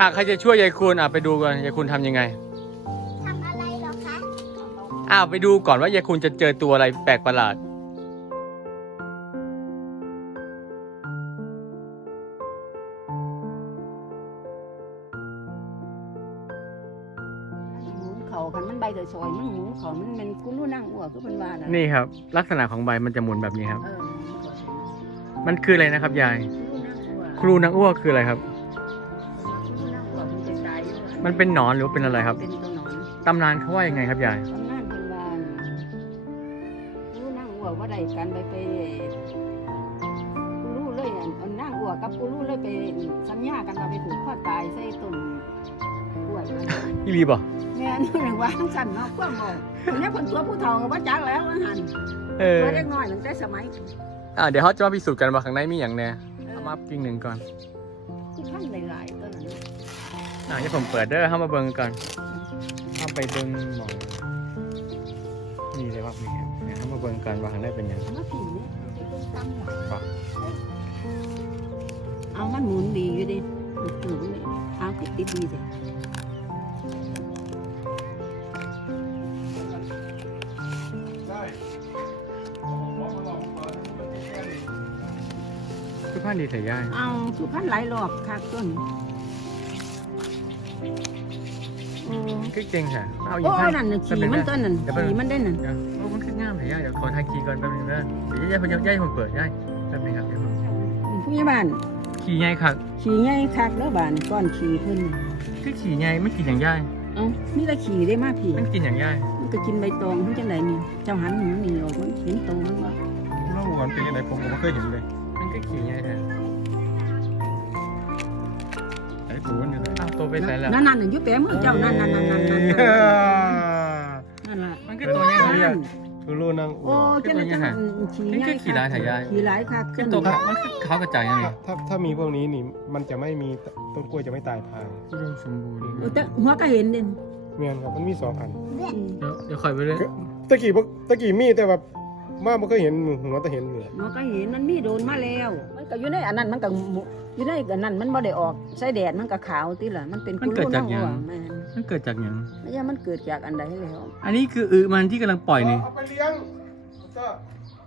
อะใครจะช่วยยายคุณอะไปดูกันยายคุณทำยังไงทำอะไรเหรอคะอ้าวไปดูก่อนว่ายายคุณจะเจอตัวอะไรแปลกประหลาดหมุนเขาคันมันใบเตยซอยมันหมุนเขามันเป็นกุลู่นั่งอ้วกคือเป็นว่าน่ะนี่ครับ ลักษณะของใบมันจะหมุนแบบนี้ครับ เออมันคืออะไรนะครับยาย กุลู่นั่งอ้วกครูนางอ้วกคืออะไรครับ มันเป็นหนอนหรือว่าเป็นอะไรครับ เป็นตัวหนอนตำนานเขาว่ายังไงครับยาย ตำนานเป็นว่ากุลู่นั่งอ้วกว่าได้กันไปไปกุลู่เลยอันอันนั่งอ้วกกับกุลู่เลยไปสัญญากันว่าไปผูกข้อตายใส่ต้นกล้วยมันพี่รีบอะแม่นู่นน่ะว่าสั่นเนาะความบอกคนนี้คนตัวผู้เฒ่าก็บ่จักแล้วว่าหันเออ ตัวเล็กน้อยตั้งแต่สมัยอะเดี๋ยวเขาจะมาพิสูจน์กันว่าข้างในมีอย่างแน่เอามาปิ้งหนึ่งก่อนที่ท่านหลายๆต้นนั้น อะเดี๋ยวผมเปิดเด้อเข้ามาเบิ่งก่อนเข้าไปเบิ่งหมองนี่เลยว่ามีครับเดี๋ยวเข้ามาเบิ่งกันว่าข้างในเป็นหยังมาผีเนี่ยเป็นตั้งหลักป่ะเอามันหมุนดีอยู่ดิหมุนถึงเลยเอาติดติดดีเลยคือผ้าดีใส่ย่ายเอาคือพันหลายรอบคักต้น คือเก่งค่ะเอาอีโอ้กผ้านั่นน่ะขี่มันต้นนั่นขี่มันได้นั่นเดี๋ยวโอ้มันคืองามเลยย่ายเดี๋ยวขอทายคีย์ก่อนแป๊บนึงนะเดี๋ยวย่ายผมย่ายผมเปิดย่ายแป๊บนึงครับเดี๋ยวผมผู้ใหญ่บ้านขี่ไงครับขี่ใหญ่คักแล้วบ้านก้อนขี่เพิ่นน่ะคือขี่ไงไม่กินอย่างย่ายเอ้านี่ละขี่ได้มาผีมันกินอย่างย่ายมันก็กินใบตองเพิ่นจังไดนี่เจ้าหันหนูนี่ออกมันเห็นโตมันบ่เล่าก่อนเป็นยังไงผมผมไม่เคยเห็นเลยมันก็ขี่ไงแท้ไอ้ตัวนี่เลยอ้าว ตัวไปไหนแล้วนั่นนั่นน่ะอยู่แปะมือเจ้านั่นนั่นนั่นนั่นนั่นนั่นล่ะมันก็ตัวใหญ่นั่เลยนคือรู้นั่งโอ้เจ้าจังขี่นี่คือขี่หลายถ่ายยายขี่หลายคักคือตัวเขามันคือเขากระจายยังไงถ้าถ้ามีพวกนี้นี่มันจะไม่มีต้นกล้วยจะไม่ตายพายอุดมสมบูรณ์เออแต่หัวก็เห็นเด่นเมียนครับมันมีสองอันอืมเดี๋ยวเดี๋ยวคอยไปเลยตะกี้บ่ตะกี้มีแต่แบบ มาไม่เคยเห็นหัวแต่เห็นเหนือหัวก็เห็นมันมีโดนมาแล้วมันก็อยู่ในอันนั้นมันก็หมุอยู่ในอันนั้นมันบ่ได้ออกใส่แดดมันก็ขาวติล่ะมันเป็นกุโลน้ำหัวแม่นมันเกิดจากอย่างไม่ใช่มันเกิดจากอันใดแล้วอันนี้คืออึมันที่กำลังปล่อยนี่ เอาไปเลี้ยงก็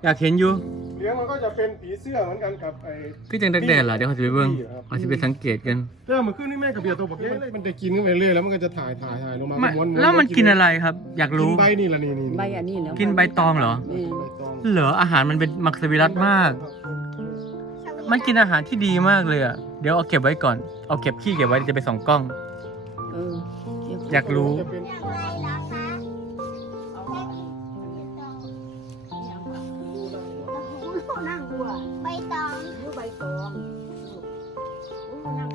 อยากเห็นอยู่เลี้ยงมันก็จะเป็นผีเสื้อเหมือนกันกับไอ้คือจังแดดๆล่ะเดี๋ยวเขาจะไปเบิ่งเขาจะไปสังเกตกันเรื่องมันขึ้นนี่แม่กับเบียร์ตัวบอกเลยมันจะกินขึ้นไปเรื่อยแล้วมันก็จะถ่ายถ่ายถ่ายลงมาไม่ม้วนๆแล้วมันกินอะไรครับ อยากกินรู้ใบนี่ละนี่นี่ใบอันนี้แล้วกินใบตองเหรอแม่นใบตองเหรออาหารมันเป็นมักสวิรัตมาก มันกินอาหารที่ดีมากเลยอะเดี๋ยวเอาเก็บไว้ก่อนเอาเก็บขี้เก็บไว้จะไปส่องกล้อง เอออยากรู้ จะเป็น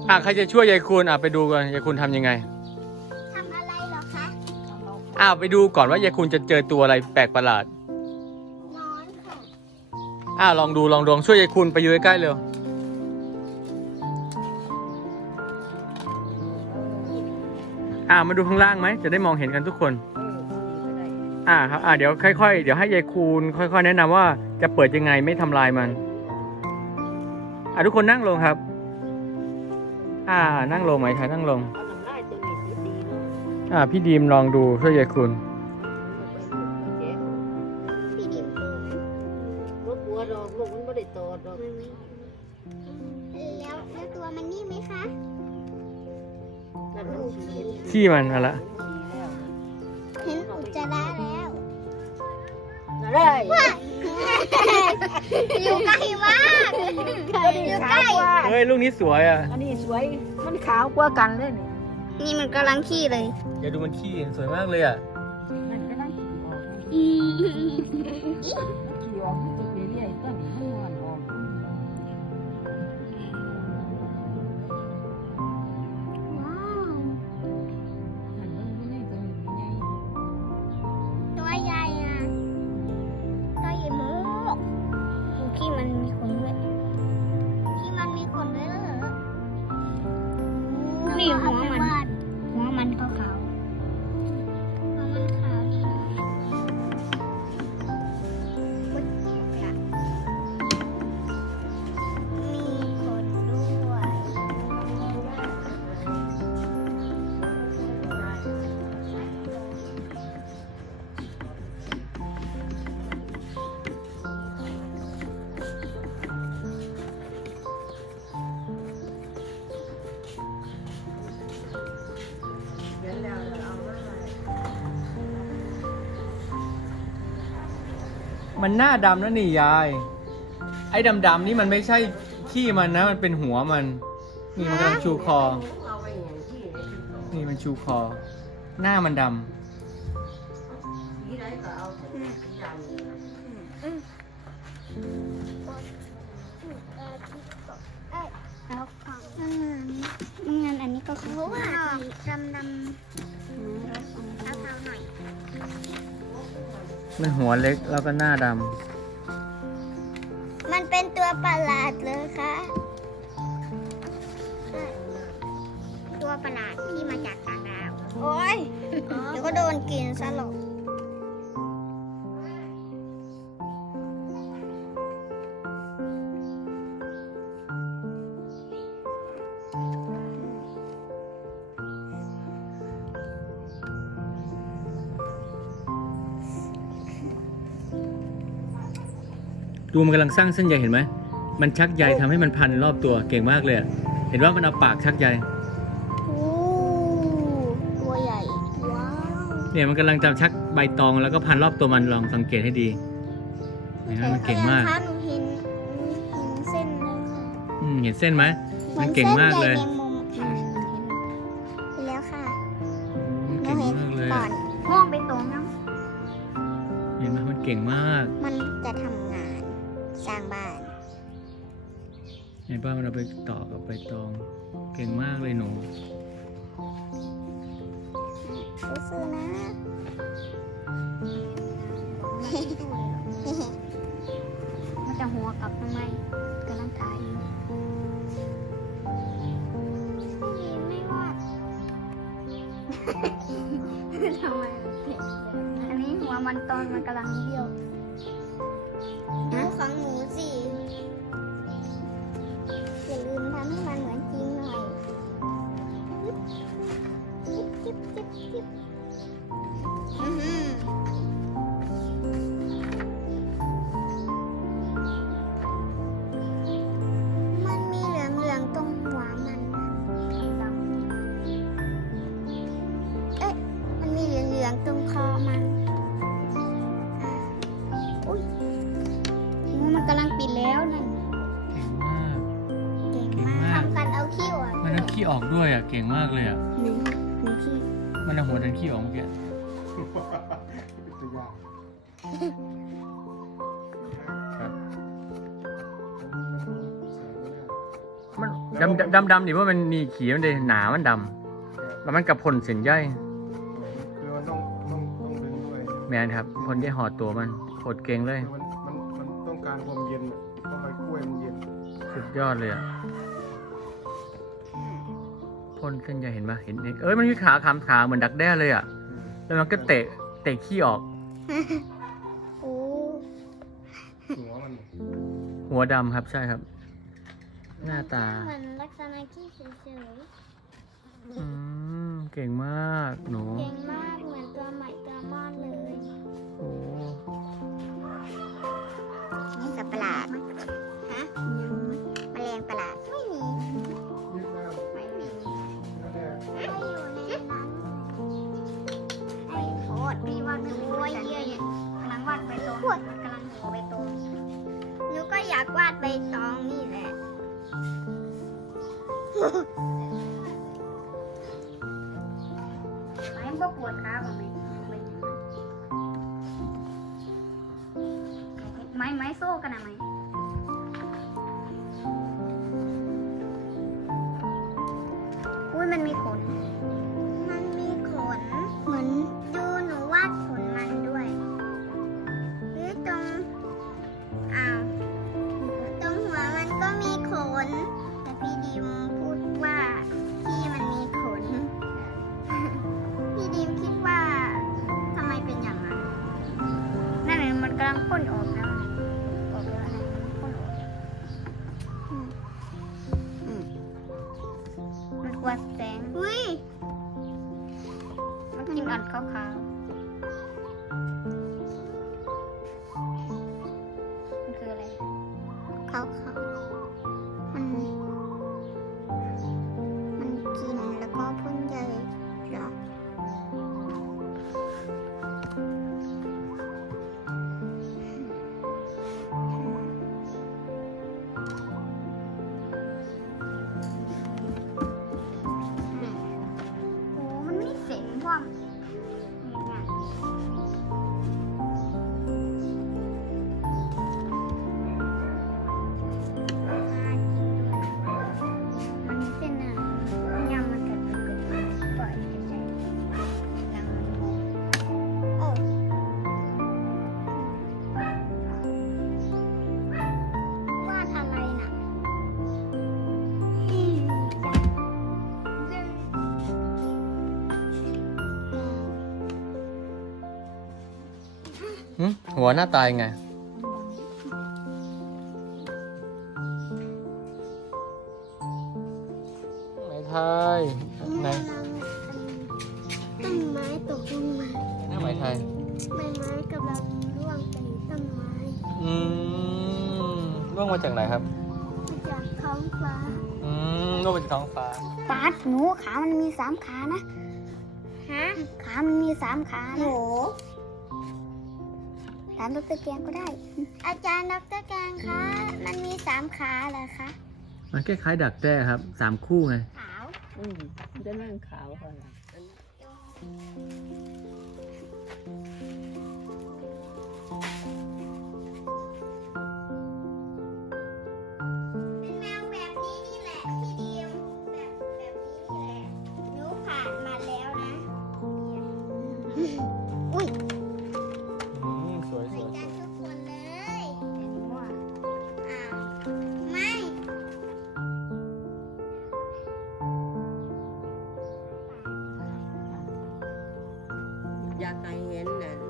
อะใครจะช่วยยายคุณอะไปดูกันยายคุณทำยังไงทำอะไรเหรอคะอ้าวไปดูก่อนว่ายายคุณจะเจอตัวอะไรแปลกประหลาดนอนค่ะอ้าวลองดูลองดวงช่วยยายคุณไปอยู่ใกล้ๆเร็วอ่ามาดูข้างล่างไหมจะได้มองเห็นกันทุกคน อ่าครับอ่าเดี๋ยวค่อยๆ เดี๋ยวให้ยายคูณค่อยๆ แนะนำว่าจะเปิดยังไงไม่ทำลายมัน อ่าทุกคนนั่งลงครับ อ่า นั่งลงไหมคะนั่งลง เอาน้ำลายตัวนี้สุดดีเนาะอ่า พี่ดีมลองดูช่วยยายคูณพี่ดิมดูรถบัวดอกลูกมันบ่ได้โตดอกแล้วแล้วตัวมันนี่ไหมคะ นั่นมันขี้ขี้มันมาละเห็นอุจจาระแล้วนั่นเลย อยู่ใกล้มากอยู่ใกล้ เฮ้ยลูกนี้สวยอะ อันนี้สวยมันขาวกว่ากันเลยนี่นี่มันกำลังขี้เลยเดี๋ยวดูมันขี้สวยมากเลยอะนั่นก็นั่งขี่ออกนะอืมขี่ออก มันหน้าดำนะนี่ยาย ไอ้ดำๆนี่มันไม่ใช่ขี้มันนะ มันเป็นหัวมัน นี่มันกำลังชูคอ นี่มันชูคอ หน้ามันดำานอันนี้ก็คือว่าดำดำเทาๆหน่อยมันหัวเล็กแล้วก็หน้าดมันเป็นตัวประหลาดเลยค่ะ ตัวประหลาดที่มาจากต่างดาว โอ้ยเดี๋ยวก็โดนกินซะหรอก ดูมันกำลังสร้างเส้นใยเห็นไหม มันชักใยทำให้มันพันรอบตัวเก่งมากเลยอะเห็นว่ามันเอาปากชักใย โอ้ตัวใหญ่ ว้าวเนี่ยมันกำลังจะชักใบตองแล้วก็พันรอบตัวมันลองสังเกตให้ดีเห็นไหมมันเก่งมากคะหนูเห็นเห็นเส้นเลยค่ะอืมเห็นเส้นไหม มันเก่งมากเลยหอนส้นใยแมงมุมค่ะเห็นแล้วค่ะมันหนูเก่งเห็นมากเลยก่อนมองไปตรงนั้นเห็นไหมมันเก่งมาก มันจะทำงาน สร้างบ้านเห็นป่ะมันเอาไปต่อกับใบตอง เก่งมากเลยหนูสู้ๆนะมันจะหัวกลับทำไมกำลังถ่ายอยู่ไม่วาดทำไมอันนี้หัวมันตอนมันกำลังเบี้ยว ดูขอ ขี้ออกด้วยอะ เก่งมากเลยอะ หนึ่งหนึ่งขี้มันเอาหัวดันขี้ออกเมื่อกี้ตัวอย่างครับมันดำดำดำดิเพราะมันมีขีมันเลยหนามันดำแล้วมันกับพ่นเส้นใยคือมันต้องต้องต้องดึงด้วยแมนครับพ่นได้ห่อตัวมันโคตรเก่งเลย มันมันมันต้องการความเย็นต้องไปกล้วยมันเย็น สุดยอดเลยอะ พ่นเส้นใยเห็นปะเห็นเห็นเอ้ยมันมีขาขามขาเหมือนดักแด้เลยอะ แล้วมันก็เตะเตะขี้ออก โอ้หัวมันหัวดำครับใช่ครับ หน้าตาเหมือนลักษณะขี้เฉยอืมเก่งมากหนู ๆเก่งมากเหมือนตัวใหม่ตัวมอดเลยากวาดใบตองนี่แหละ ไม้มันก็ปวดขาบ้างไหมไม้ไม้โซ่กันอะไหม หึหัวหน้าตายไง ไหนไทยไหนต้นไม้ตกลงมาหน้าไหมไทยใบไม้กำลังร่วงเป็นต้นไม้อืมร่วงมาจากไหนครับมาจากท้องฟ้าอืมร่วงมาจากท้องฟ้าปาดหนูขามันมีสามขานะฮะขามันมีสามขาหนู ถามดรแกงก็ได้ อาจารย์ดรแกงคะ มันมีสามขาเหรอคะ มันคล้ายๆดักแด้ครับสามคู่ไง ขาว อืมจะนั่งขาวก่อนล่ะ อยา